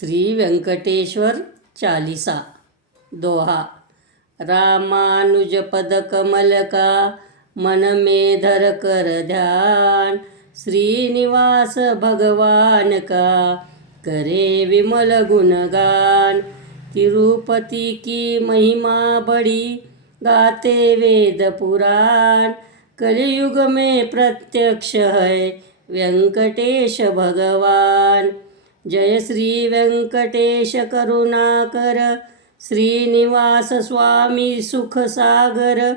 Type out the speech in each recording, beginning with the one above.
Shri Venkateshwara Chalisa Doha. Ramanuj पद कमल का मन में धर कर ध्यान, श्रीनिवास भगवान का करे विमल गुणगान। तिरुपति की महिमा बड़ी गाते वेद पुराण, कलयुग में प्रत्यक्ष है वेंकटेश भगवान। जय श्री वेंकटेश करुणाकर, श्रीनिवास स्वामी सुख सागर।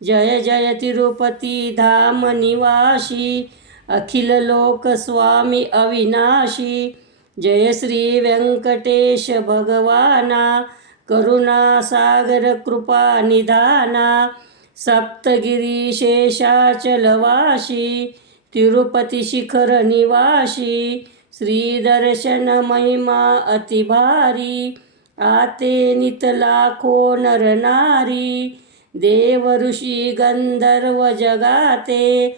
जय जय तिरुपति धाम निवासी, अखिल लोक स्वामी अविनाशी। जय श्री वेंकटेश भगवाना, करुणा सागर कृपा निधाना। सप्तगिरी शेषाचलवासी, तिरुपति शिखर निवासी। श्री दर्शन महिमा अति भारी, आते नित लाखों नर नारी। देव ऋषि गंधर्व जगाते,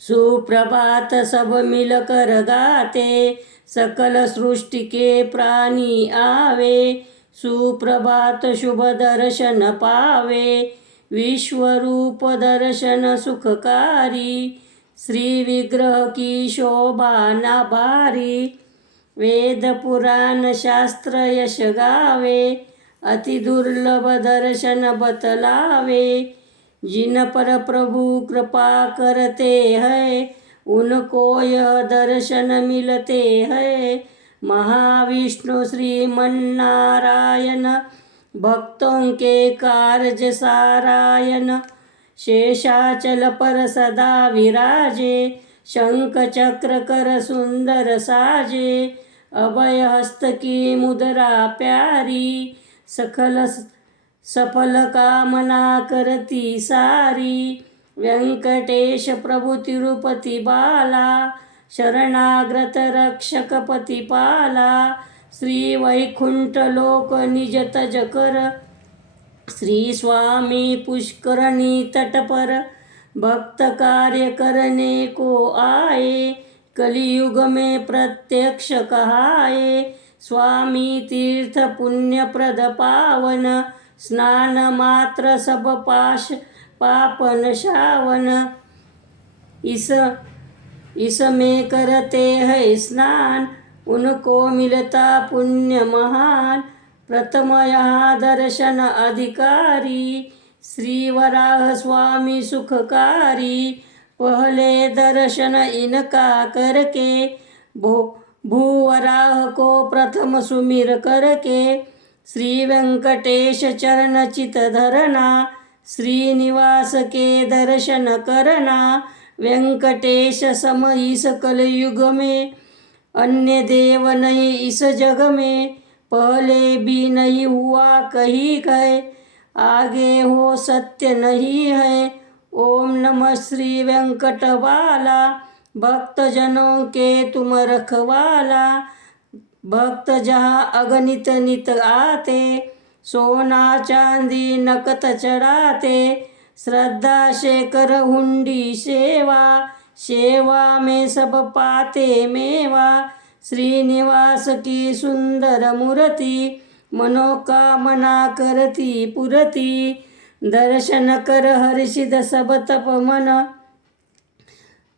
सुप्रभात सब मिलकर गाते। सकल सृष्टि के प्राणी आवे, सुप्रभात शुभ दर्शन पावे। विश्वरूप दर्शन सुखकारी, श्री विग्रह की शोभा ना भारी। वेद पुराण शास्त्र यश गावे, अति दुर्लभ दर्शन बतलावे। जिन पर प्रभु कृपा करते हैं, उनको यह दर्शन मिलते हैं। महाविष्णु श्रीमन्नारायण, भक्तों के कार्य सारायण। शेषाचल पर सदा विराजे, शंख चक्र कर सुंदर साजे। अभय हस्त की मुद्रा प्यारी, सफल कामना करती सारी। वेंकटेश प्रभु तिरुपति बाला, शरणागत रक्षक पतिपाला। श्री वैकुंठ लोक निज तज कर, श्री स्वामी पुष्करणी तट पर। भक्त कार्य करने को आए, कलियुग में प्रत्यक्ष कहाए। स्वामी तीर्थ पुण्य प्रद पावन, स्नान मात्र सब पाप नशावन। इसमें करते हैं स्नान, उनको मिलता पुण्य महान। प्रथम यहाँ दर्शन अधिकारी, श्री वराह स्वामी सुखकारी। पहले दर्शन इनका करके, भूवराह को प्रथम सुमिर करके। श्री वेंकटेश चरण चित धरना, श्रीनिवास के दर्शन करना। वेंकटेश सम इस कलयुग में, अन्य देव नहीं इस जग में। पहले भी नहीं हुआ कहीं है, आगे हो सत्य नहीं है। ओम नमः श्री वेंकट वाला, भक्त जनों के तुम रखवाला। भक्त जहाँ अगणित नित आते, सोना चांदी नकत चढ़ाते। श्रद्धा से कर हुंडी सेवा, सेवा में सब पाते मेवा। श्रीनिवास की सुंदर मूर्ति, मनोकामना करती पुरती। दर्शन कर हर्षित सब तप मन,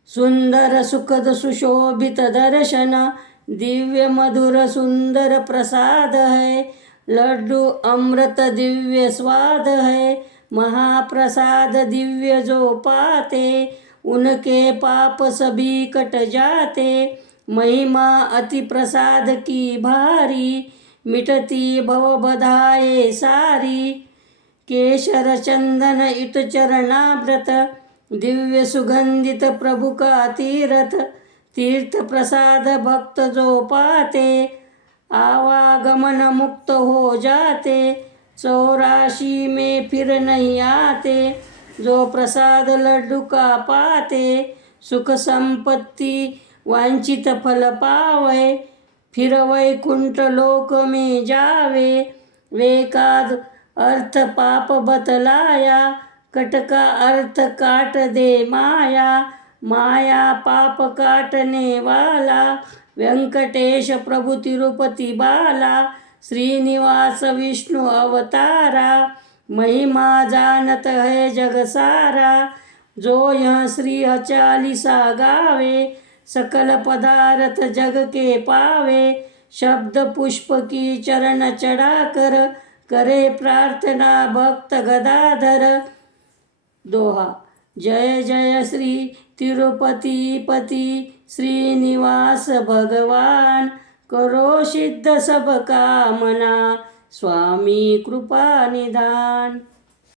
सुंदर सुखद सुशोभित दर्शन। दिव्य मधुर सुंदर प्रसाद है, लड्डू अमृत दिव्य स्वाद है। महाप्रसाद दिव्य जो पाते, उनके पाप सभी कट जाते। महिमा अति प्रसाद की भारी, मिटती भव बधाए सारी। केशर चंदन युत चरणामृत, दिव्य सुगंधित प्रभु का तीर्थ। तीर्थ प्रसाद भक्त जो पाते, आवागमन मुक्त हो जाते। 84 में फिर नहीं आते, जो प्रसाद लड्डू का पाते। सुख संपत्ति वांछित फल पावे, फिर वैकुंठ लोक में जावे। वेकाद अर्थ पाप बतलाया, कट का अर्थ काट दे माया। माया पाप काटने वाला, व्यंकटेश प्रभु तिरुपति बाला, श्रीनिवास विष्णु अवतारा, महिमा जानत है जग सारा, जो यह श्री चालीसा गावे, सकल पदार्थ जग के पावे, शब्द पुष्प की चरण चढ़ा कर, करे प्रार्थना भक्त गदाधर। दोहा। जय जय श्री तिरुपति पति श्रीनिवास भगवान, करो सिद्ध सब कामना, स्वामी कृपा निधान।